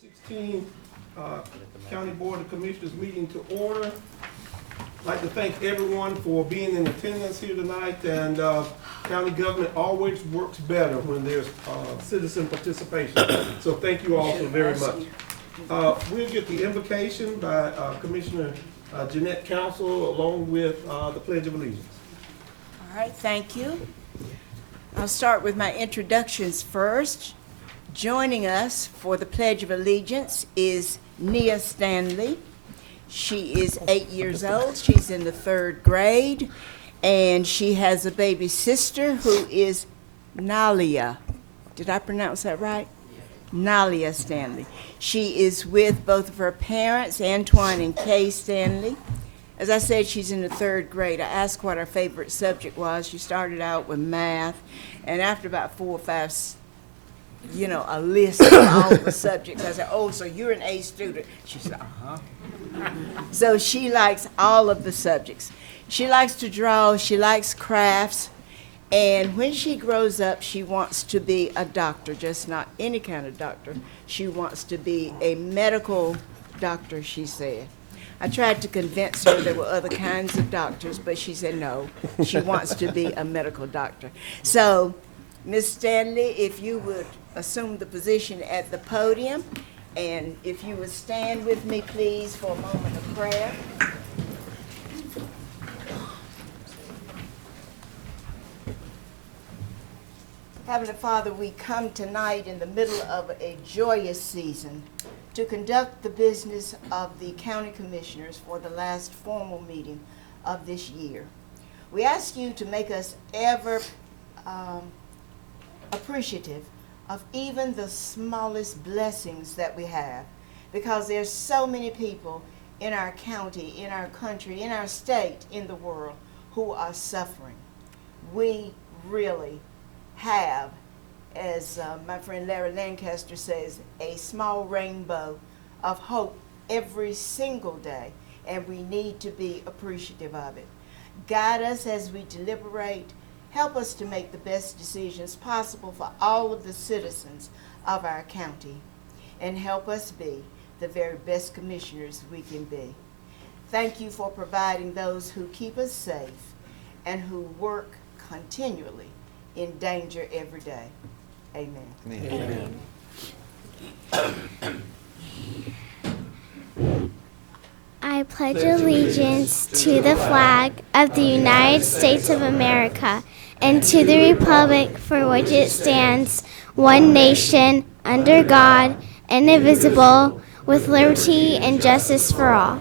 2016 County Board of Commissioners meeting to order. I'd like to thank everyone for being in attendance here tonight, and county government always works better when there's citizen participation. So thank you all so very much. We'll get the invocation by Commissioner Jeanette Council along with the Pledge of Allegiance. All right, thank you. I'll start with my introductions first. Joining us for the Pledge of Allegiance is Nia Stanley. She is 8 years old. She's in the 3rd grade, and she has a baby sister who is Nalia. Did I pronounce that right? Nalia Stanley. She is with both of her parents, Antoine and Kay Stanley. As I said, she's in the 3rd grade. I asked what her favorite subject was. She started out with math, and after about 4 or 5, a list of all the subjects, I said, "Oh, so you're an A student?" She said, "Uh-huh." So she likes all of the subjects. She likes to draw, she likes crafts, and when she grows up, she wants to be a doctor, just not any kind of doctor. She wants to be a medical doctor, she said. I tried to convince her there were other kinds of doctors, but she said no, she wants to be a medical doctor. So, Ms. Stanley, if you would assume the position at the podium, and if you would stand with me, please, for a moment of prayer. Heavenly Father, we come tonight in the middle of a joyous season to conduct the business of the county commissioners for the last formal meeting of this year. We ask you to make us ever appreciative of even the smallest blessings that we have, because there's so many people in our county, in our country, in our state, in the world who are suffering. We really have, as my friend Larry Lancaster says, a small rainbow of hope every single day, and we need to be appreciative of it. Guide us as we deliberate. Help us to make the best decisions possible for all of the citizens of our county, and help us be the very best commissioners we can be. Thank you for providing those who keep us safe and who work continually in danger every day. Amen. Amen. I pledge allegiance to the flag of the United States of America and to the republic for which it stands, one nation, under God, indivisible, with liberty and justice for all.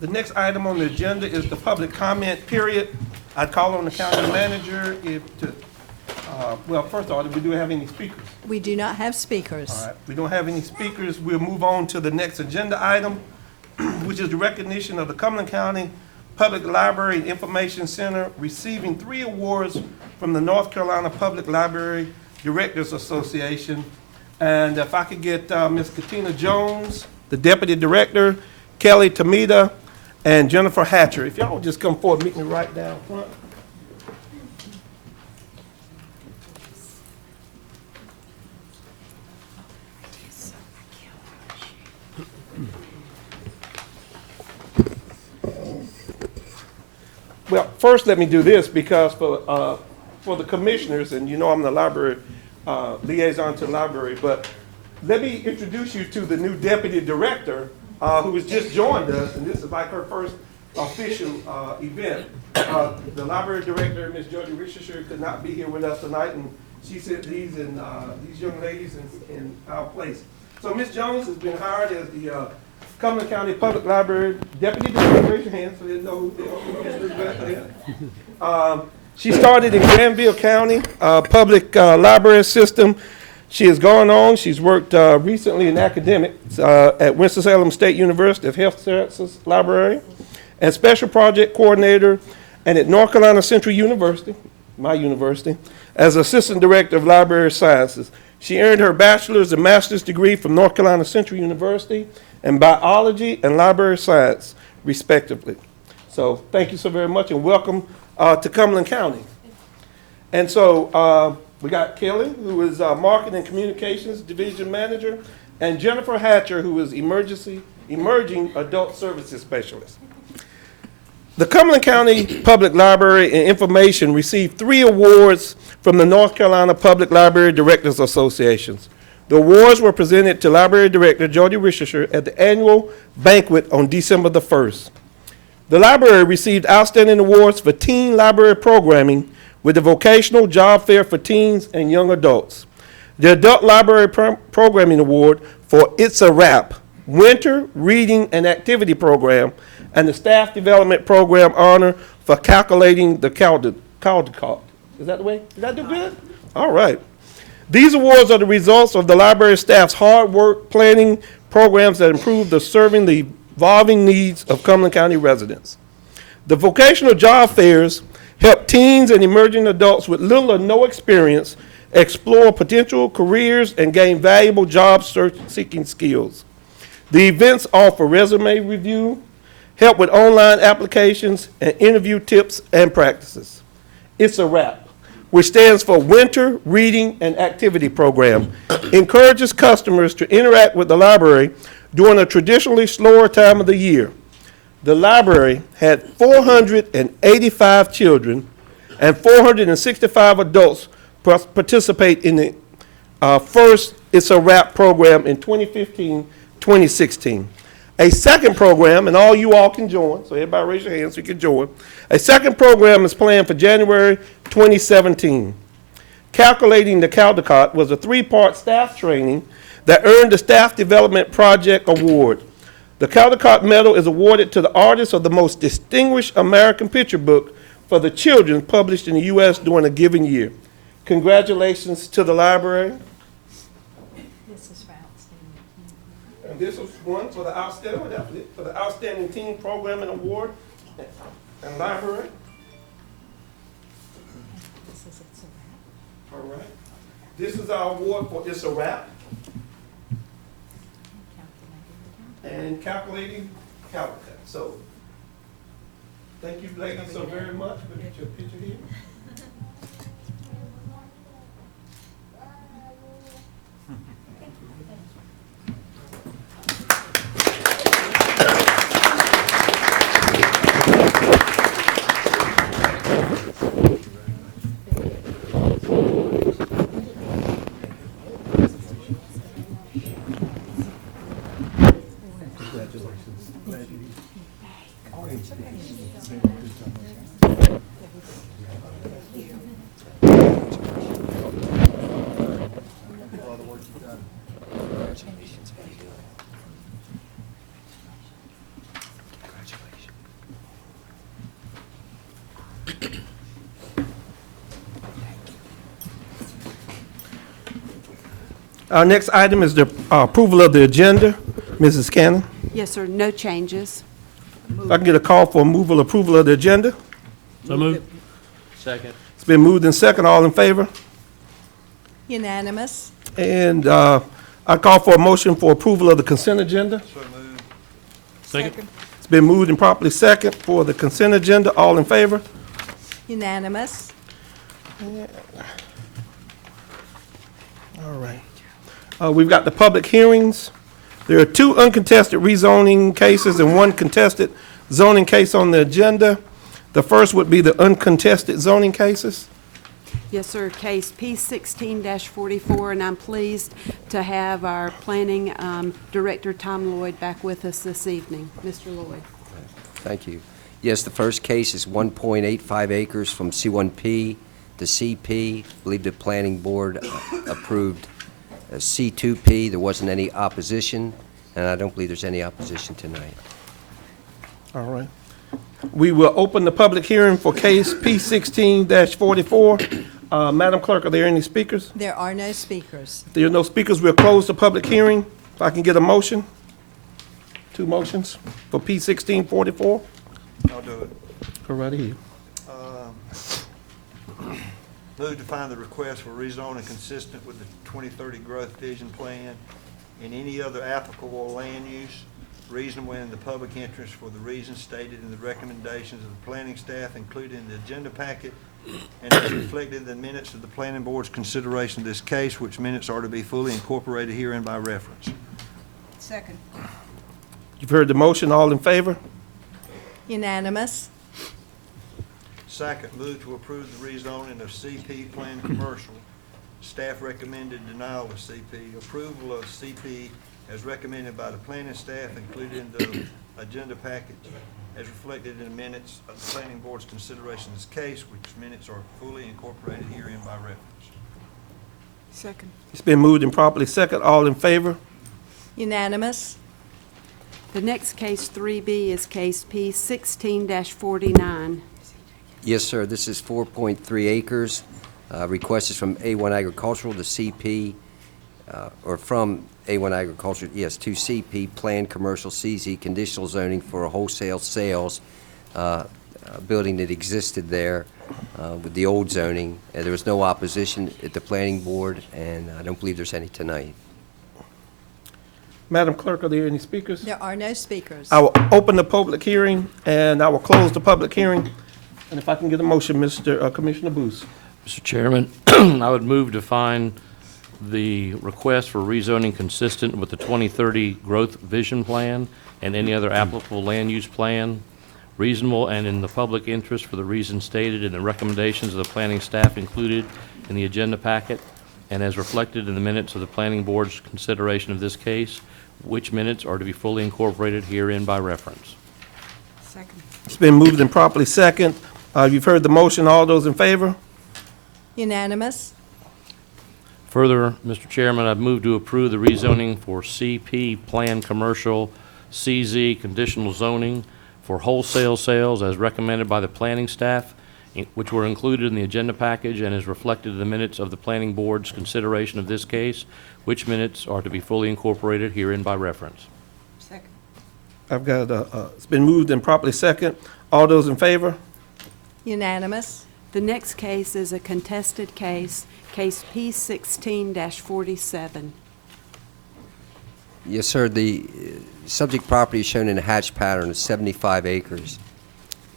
The next item on the agenda is the public comment period. I'd call on the county manager well, first of all, do we have any speakers? We do not have speakers. All right, we don't have any speakers. We'll move on to the next agenda item, which is the recognition of the Cumberland County Public Library Information Center receiving 3 awards from the North Carolina Public Library Directors Association. And if I could get Ms. Katina Jones, the Deputy Director, Kelly Tamita, and Jennifer Hatcher. If y'all would just come forward, meet me right down front. Well, first let me do this, because for the commissioners, and you know I'm the library liaison to the library, but let me introduce you to the new deputy director who has just joined us, and this is like her first official event. The library director, Ms. Jody Richardson, could not be here with us tonight, and she sent these young ladies in our place. So Ms. Jones has been hired as the Cumberland County Public Library Deputy Director. Raise your hand so they know who is back there. She started in Granville County Public Library System. She has gone on. She's worked recently in academics at Winston-Salem State University as Health Sciences Librarian and Special Project Coordinator, and at North Carolina Central University, my university, as Assistant Director of Library Sciences. She earned her bachelor's and master's degree from North Carolina Central University in biology and library science, respectively. So thank you so very much, and welcome to Cumberland County. And so we got Kelly, who is Marketing and Communications Division Manager, and Jennifer Hatcher, who is Emerging Adult Services Specialist. The Cumberland County Public Library and Information received 3 awards from the North Carolina Public Library Directors Associations. The awards were presented to Library Director Jody Richardson at the annual banquet on December the 1st. The library received outstanding awards for teen library programming with the Vocational Job Fair for Teens and Young Adults, the Adult Library Programming Award for It's a Wrap, Winter Reading and Activity Program, and the Staff Development Program honor for calculating the Caldecott. Is that the way? Did I do good? All right. These awards are the results of the library staff's hard work planning programs that improve serving the evolving needs of Cumberland County residents. The vocational job fairs help teens and emerging adults with little or no experience explore potential careers and gain valuable job seeking skills. The events offer resume review, help with online applications, and interview tips and practices. It's a Wrap, which stands for Winter Reading and Activity Program, encourages customers to interact with the library during a traditionally slower time of the year. The library had 485 children and 465 adults participate in the first It's a Wrap program in 2015-2016. A second program, and all you all can join, so everybody raise your hands so you can join. A second program is planned for January 2017. Calculating the Caldecott was a 3-part staff training that earned the Staff Development Project Award. The Caldecott Medal is awarded to the artist of the most distinguished American picture book for the children published in the U.S. during a given year. Congratulations to the library. This is for outstanding. And this was one for the outstanding teen programming award and library. This is It's a Wrap. All right. This is our award for It's a Wrap and calculating Caldecott. So thank you, ladies, so very much. We'll get your picture here. Our next item is the approval of the agenda. Mrs. Cannon, Yes, sir, no changes. if I can get a call for approval of the agenda. So moved. Second. It's been moved in second. All in favor? Unanimous. And I call for a motion for approval of the consent agenda. Second. It's been moved and properly second for the consent agenda. All in favor? Unanimous. All right. We've got the public hearings. There are 2 uncontested rezoning cases and 1 contested zoning case on the agenda. The first would be the uncontested zoning cases. Yes, sir. Case P16-44, and I'm pleased to have our planning director, Tom Lloyd, back with us this evening. Mr. Lloyd. Thank you. Yes, the first case is 1.85 acres from C1P to CP. I believe the planning board approved C2P. There wasn't any opposition, and I don't believe there's any opposition tonight. All right. We will open the public hearing for case P16-44. Madam Clerk, are there any speakers? There are no speakers. If there are no speakers, we'll close the public hearing. If I can get a motion? 2 motions for P16-44? I'll do it. Go right ahead. Move to find the request for rezoning consistent with the 2030 Growth Vision Plan and any other applicable land use, reasonable in the public interest for the reasons stated in the recommendations of the planning staff included in the agenda packet and as reflected in the minutes of the planning board's consideration of this case, which minutes are to be fully incorporated herein by reference. Second. You've heard the motion. All in favor? Unanimous. Second, move to approve the rezoning of CP Plan Commercial. Staff recommended denial of CP. Approval of CP as recommended by the planning staff included in the agenda package as reflected in the minutes of the planning board's consideration of this case, which minutes are fully incorporated herein by reference. Second. It's been moved and properly second. All in favor? Unanimous. The next case, 3B, is case P16-49. Yes, sir. This is 4.3 acres. Request is from A1 Agricultural to CP, or from A1 Agriculture, yes, to CP, Planned Commercial CZ, conditional zoning for a wholesale sales building that existed there with the old zoning. There was no opposition at the planning board, and I don't believe there's any tonight. Madam Clerk, are there any speakers? There are no speakers. I will open the public hearing, and I will close the public hearing. And if I can get a motion, Mr. Commissioner Booth. Mr. Chairman, I would move to find the request for rezoning consistent with the 2030 Growth Vision Plan and any other applicable land use plan, reasonable and in the public interest for the reasons stated in the recommendations of the planning staff included in the agenda packet, and as reflected in the minutes of the planning board's consideration of this case, which minutes are to be fully incorporated herein by reference. Second. It's been moved and properly second. You've heard the motion. All those in favor? Unanimous. Further, Mr. Chairman, I've moved to approve the rezoning for CP Plan Commercial CZ conditional zoning for wholesale sales as recommended by the planning staff, which were included in the agenda package and is reflected in the minutes of the planning board's consideration of this case, which minutes are to be fully incorporated herein by reference. Second. I've got, it's been moved and properly second. All those in favor? Unanimous. The next case is a contested case, case P16-47. Yes, sir. The subject property is shown in a hatch pattern of 75 acres.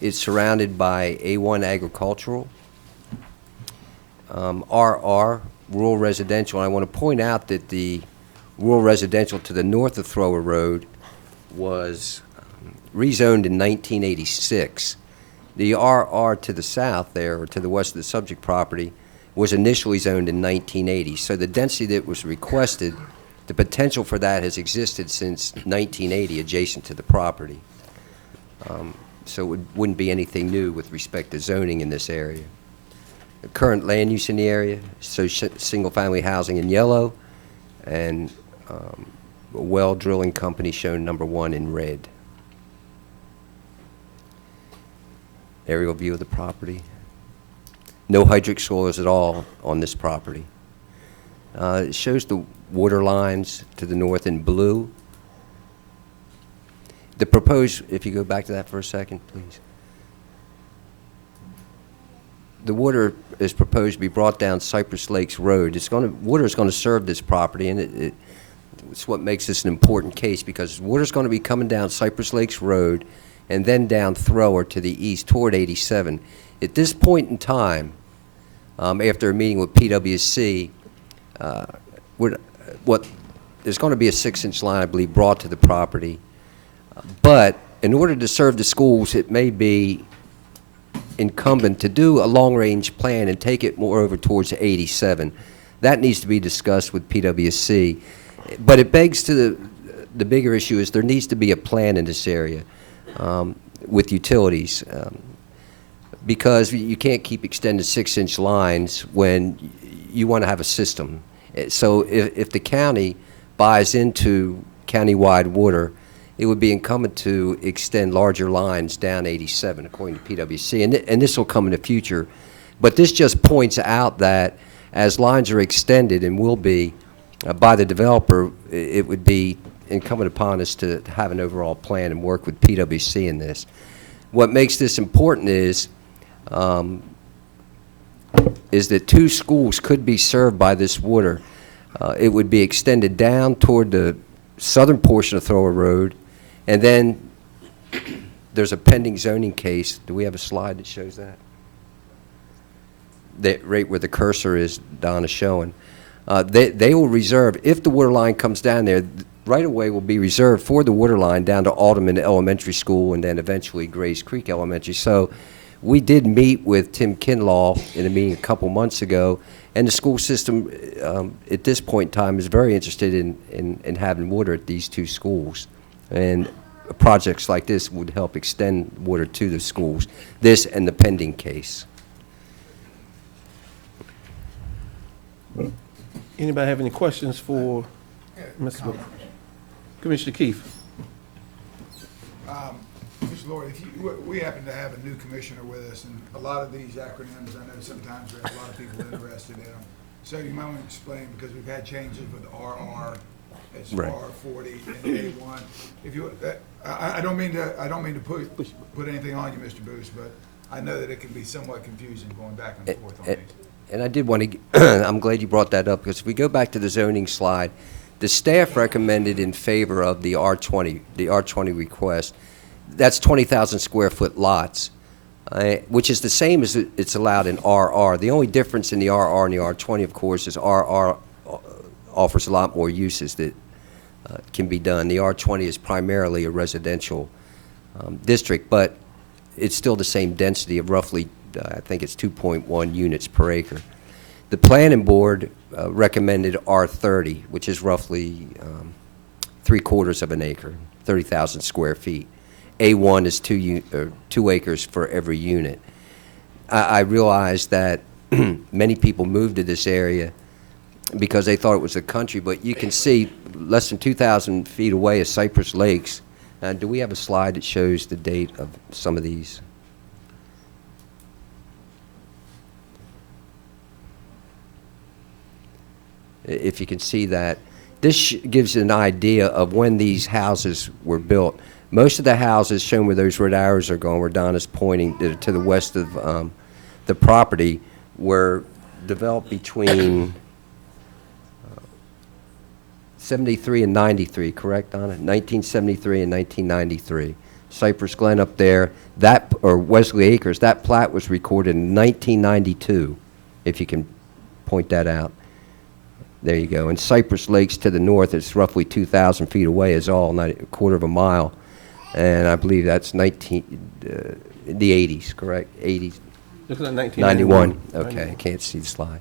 It's surrounded by A1 Agricultural, RR, Rural Residential. And I want to point out that the rural residential to the north of Thrower Road was rezoned in 1986. The RR to the south there, or to the west of the subject property, was initially zoned in 1980. So the density that was requested, the potential for that has existed since 1980 adjacent to the property. So it wouldn't be anything new with respect to zoning in this area. The current land use in the area, so single-family housing in yellow, and a well drilling company shown number 1 in red. Aerial view of the property. No hydric soils at all on this property. It shows the water lines to the north in blue. The proposed, if you go back to that for a second, please. The water is proposed to be brought down Cypress Lakes Road. Water is going to serve this property, and it's what makes this an important case, because water is going to be coming down Cypress Lakes Road and then down Thrower to the east toward 87. At this point in time, after a meeting with PwC, there's going to be a 6-inch line, I believe, brought to the property. But in order to serve the schools, it may be incumbent to do a long-range plan and take it more over towards 87. That needs to be discussed with PwC. But it begs to the bigger issue is there needs to be a plan in this area with utilities. Because you can't keep extending 6-inch lines when you want to have a system. So if the county buys into countywide water, it would be incumbent to extend larger lines down 87, according to PwC. And this will come in the future. But this just points out that as lines are extended and will be by the developer, it would be incumbent upon us to have an overall plan and work with PwC in this. What makes this important is that 2 schools could be served by this water. It would be extended down toward the southern portion of Thrower Road, and then there's a pending zoning case. Do we have a slide that shows that? Right where the cursor is, Don is showing. They will reserve, if the water line comes down there, right away will be reserved for the water line down to Alderman Elementary School and then eventually Grays Creek Elementary. So we did meet with Tim Kinlaw in a meeting a couple months ago, and the school system at this point in time is very interested in having water at these 2 schools. And projects like this would help extend water to the schools, this and the pending case. Anybody have any questions for Mr. Booth? Commissioner Keefe. Mr. Lloyd, we happen to have a new commissioner with us, and a lot of these acronyms, I know sometimes we have a lot of people interested in them. So you might want to explain, because we've had changes with RR, it's Right. R40 and A1. If you, I don't mean to put anything on you, Mr. Booth, but I know that it can be somewhat confusing going back and forth on these. And I did want to, I'm glad you brought that up, because if we go back to the zoning slide, the staff recommended in favor of the R20 request. That's 20,000 square foot lots, which is the same as it's allowed in RR. The only difference in the RR and the R20, of course, is RR offers a lot more uses that can be done. The R20 is primarily a residential district, but it's still the same density of roughly, I think it's 2.1 units per acre. The planning board recommended R30, which is roughly 3/4 of an acre, 30,000 square feet. A1 is 2 acres for every unit. I realize that many people moved to this area because they thought it was a country, but you can see less than 2,000 feet away is Cypress Lakes. Do we have a slide that shows the date of some of these? If you can see that. This gives an idea of when these houses were built. Most of the houses shown where those red arrows are going, where Don is pointing to the west of the property, were developed between 73 and 93, correct, Donna? 1973 and 1993. Cypress Glen up there, or Wesley Acres, that plat was recorded in 1992, if you can point that out. There you go. And Cypress Lakes to the north, it's roughly 2,000 feet away, is all, not a 1/4 mile. And I believe that's the 80s, correct? 80s? Looking at 91. Okay, I can't see the slide.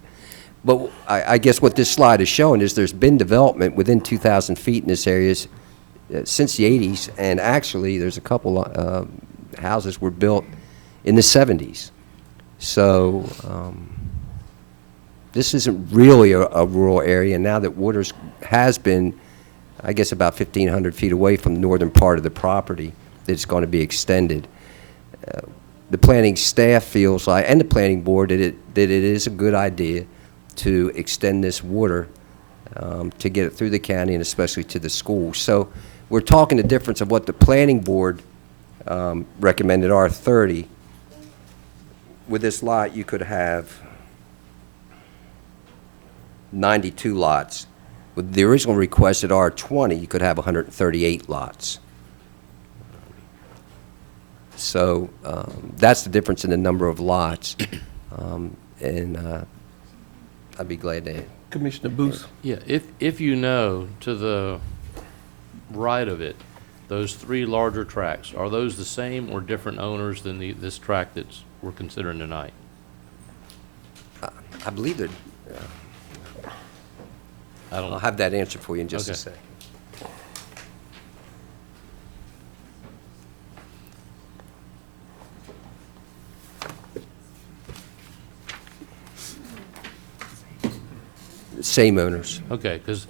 But I guess what this slide is showing is there's been development within 2,000 feet in this area since the 80s, and actually there's a couple houses were built in the 70s. So this isn't really a rural area. Now that water has been, I guess, about 1,500 feet away from the northern part of the property, that it's going to be extended. The planning staff feels like, and the planning board, that it is a good idea to extend this water to get it through the county and especially to the schools. So we're talking the difference of what the planning board recommended, R30. With this lot, you could have 92 lots. With the original request at R20, you could have 138 lots. So that's the difference in the number of lots. I'd be glad to. Commissioner Booth. Yeah, if you know, to the right of it, those 3 larger tracts, are those the same or different owners than this tract that's we're considering tonight? I believe that, I don't. I'll have that answer for you in just a Okay. second. Same owners. Okay, because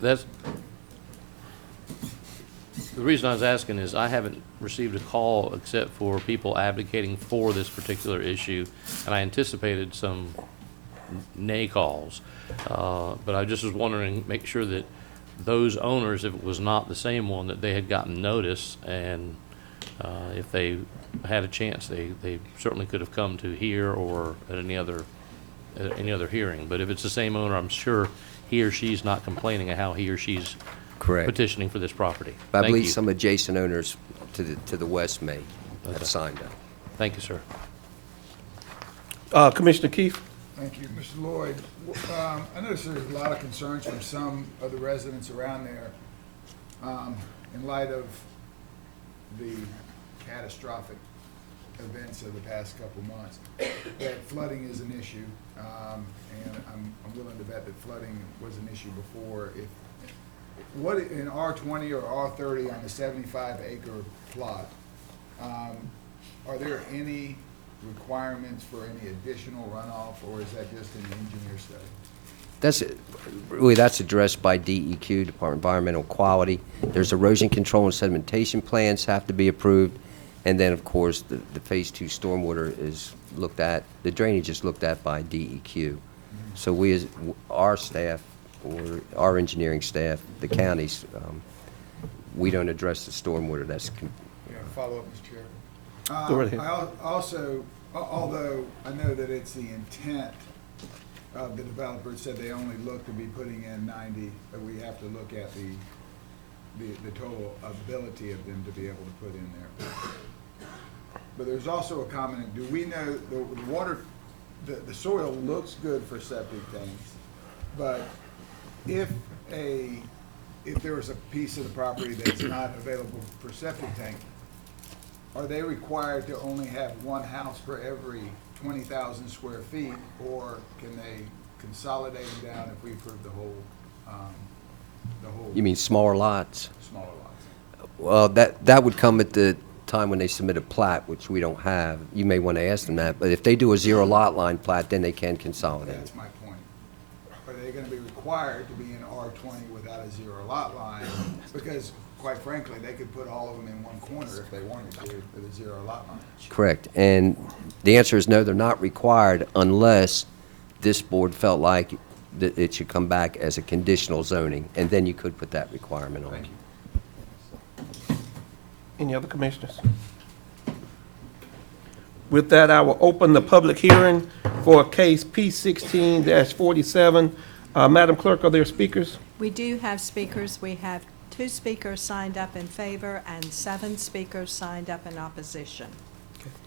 that's, the reason I was asking is I haven't received a call except for people advocating for this particular issue, and I anticipated some nay calls. But I just was wondering, make sure that those owners, if it was not the same one, that they had gotten notice, and if they had a chance, they certainly could have come to here or at any other hearing. But if it's the same owner, I'm sure he or she's not complaining of how he or she's Correct. petitioning for this property. But I Thank believe you. some adjacent owners to the west may Okay. have signed up. Thank you, sir. Commissioner Keith? Thank you. Mr. Lloyd, I noticed there's a lot of concerns from some of the residents around there in light of the catastrophic events of the past couple months, that flooding is an issue, and I'm willing to bet that flooding was an issue before. What, in R20 or R30 on the 75-acre plot, are there any requirements for any additional runoff, or is that just an engineer study? That's addressed by DEQ, Department of Environmental Quality. There's erosion control and sedimentation plans have to be approved. And then, of course, the Phase 2 stormwater is looked at, the drainage is looked at by DEQ. So we, as our staff, or our engineering staff, the counties, we don't address the stormwater. That's, Yeah, follow up, Mr. Chair. Go right ahead. Also, although I know that it's the intent of the developer, it said they only look to be putting in 90, but we have to look at the total ability of them to be able to put in there. But there's also a comment, do we know, the water, the soil looks good for septic tanks, but if there was a piece of the property that's not available for septic tank, are they required to only have one house for every 20,000 square feet, or can they consolidate them down if we approve the whole you mean smaller lots? smaller lots? Well, that would come at the time when they submit a plat, which we don't have. You may want to ask them that, but if they do a zero lot line plat, then they can consolidate. That's my point. Are they gonna be required to be in R20 without a zero lot line? Because quite frankly, they could put all of them in one corner if they wanted to with a zero lot line. Correct. And the answer is no, they're not required unless this board felt like that it should come back as a conditional zoning, and then you could put that requirement on. Thank you. Any other commissioners? With that, I will open the public hearing for case P16-47. Madam Clerk, are there speakers? We do have speakers. We have 2 speakers signed up in favor and 7 speakers signed up in opposition.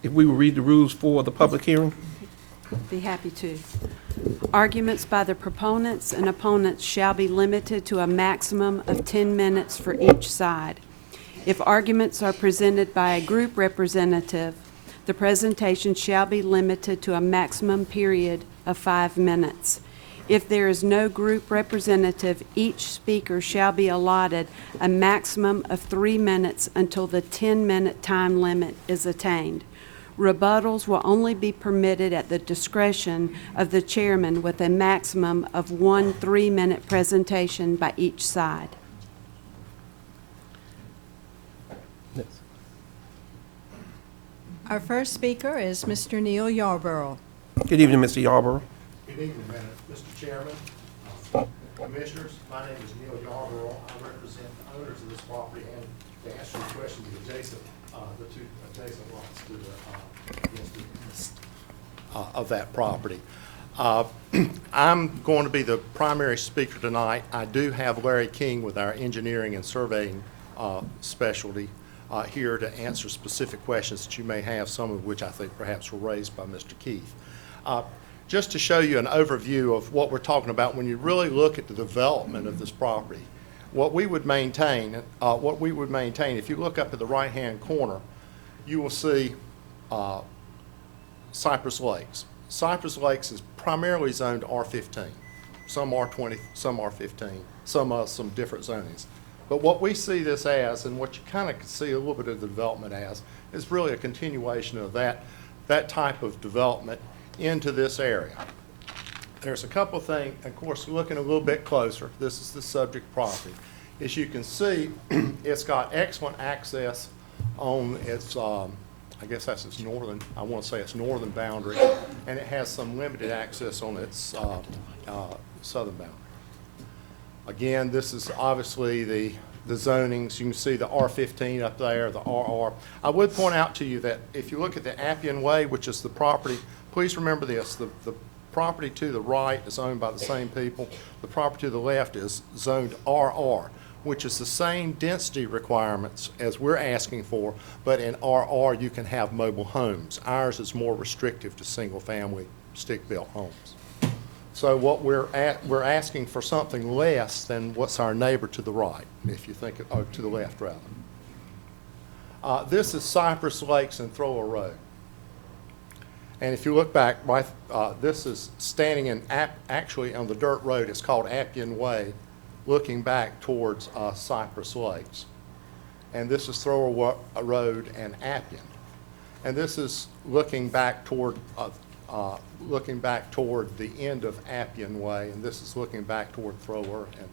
If we will read the rules for the public hearing? Be happy to. Arguments by the proponents and opponents shall be limited to a maximum of 10 minutes for each side. If arguments are presented by a group representative, the presentation shall be limited to a maximum period of 5 minutes. If there is no group representative, each speaker shall be allotted a maximum of 3 minutes until the 10-minute time limit is attained. Rebuttals will only be permitted at the discretion of the chairman with a maximum of 1 3-minute presentation by each side. Our first speaker is Mr. Neil Yarborough. Good evening, Mr. Yarborough. Good evening, Mr. Chairman, Commissioners. My name is Neil Yarborough. I represent the owners of this property, and to answer your question, the adjacent, the 2 adjacent lots to the of that property. I'm going to be the primary speaker tonight. I do have Larry King with our engineering and surveying specialty here to answer specific questions that you may have, some of which I think perhaps were raised by Mr. Keith. Just to show you an overview of what we're talking about when you really look at the development of this property, what we would maintain, if you look up at the right-hand corner, you will see Cypress Lakes. Cypress Lakes is primarily zoned R15. Some R20, some R15, some different zonings. But what we see this as, and what you kind of see a little bit of the development as, is really a continuation of that type of development into this area. There's a couple of things, of course, looking a little bit closer, this is the subject property. As you can see, it's got excellent access on its, I guess that's its northern, I want to say its northern boundary, and it has some limited access on its southern boundary. Again, this is obviously the zonings. You can see the R15 up there, the RR. I would point out to you that if you look at the Appian Way, which is the property, please remember this, the property to the right is owned by the same people. The property to the left is zoned RR, which is the same density requirements as we're asking for, but in RR you can have mobile homes. Ours is more restrictive to single-family stick-built homes. So what we're asking for something less than what's our neighbor to the right, if you think, or to the left rather. This is Cypress Lakes and Thrower Road. And if you look back, this is standing in, actually on the dirt road, it's called Appian Way, looking back towards Cypress Lakes. And this is Thrower Road and Appian. And this is looking back toward the end of Appian Way, and this is looking back toward Thrower. And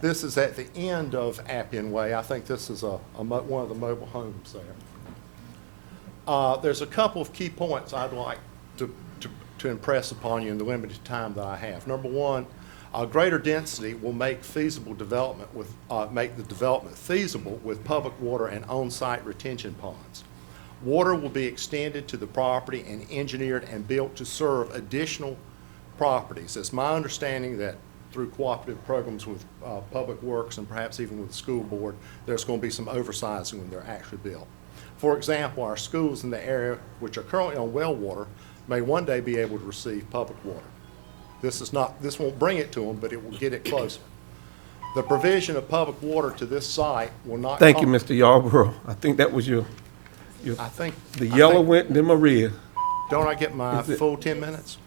this is at the end of Appian Way. I think this is one of the mobile homes there. There's a couple of key points I'd like to impress upon you in the limited time that I have. Number one, greater density will make feasible development make the development feasible with public water and on-site retention ponds. Water will be extended to the property and engineered and built to serve additional properties. It's my understanding that through cooperative programs with Public Works and perhaps even with the school board, there's going to be some oversizing when they're actually built. For example, our schools in the area, which are currently on well water, may one day be able to receive public water. This won't bring it to them, but it will get it closer. The provision of public water to this site will not. Thank you, Mr. Yarborough. I think that was the yellow went, then my red. Don't I get my full 10 minutes?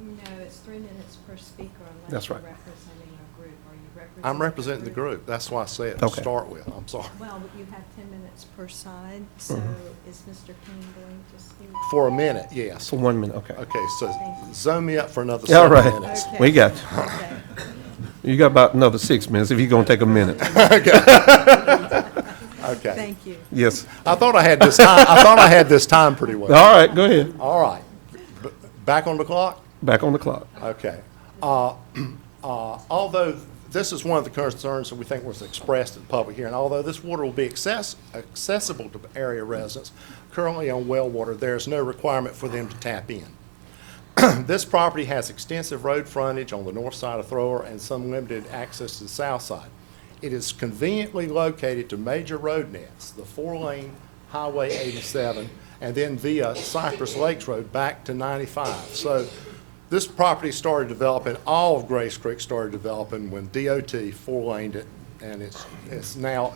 No, it's 3 minutes per speaker unless That's you're right. representing a group. Are you representing? I'm representing the group. That's why I said to Okay. start with. I'm sorry. Well, you have 10 minutes per side, so is Mr. King going to speak? For a minute, yes. For 1 minute, okay. Okay, so Thank you. zone me up for another All 7 right. minutes. Okay. We got you. Okay. You got about another 6 minutes if you're gonna take a minute. Okay. Thank you. Yes. I thought I had this time. I thought I had this time pretty well. All right, go ahead. All right. Back on the clock? Back on the clock. Okay. Although this is one of the concerns that we think was expressed in public hearing, although this water will be accessible to area residents currently on well water, there is no requirement for them to tap in. This property has extensive road frontage on the north side of Thrower and some limited access to the south side. It is conveniently located to major road nets, the 4-lane Highway 87, and then via Cypress Lakes Road back to 95. So this property started developing, all of Grace Creek started developing when DOT 4-laned it, and it's now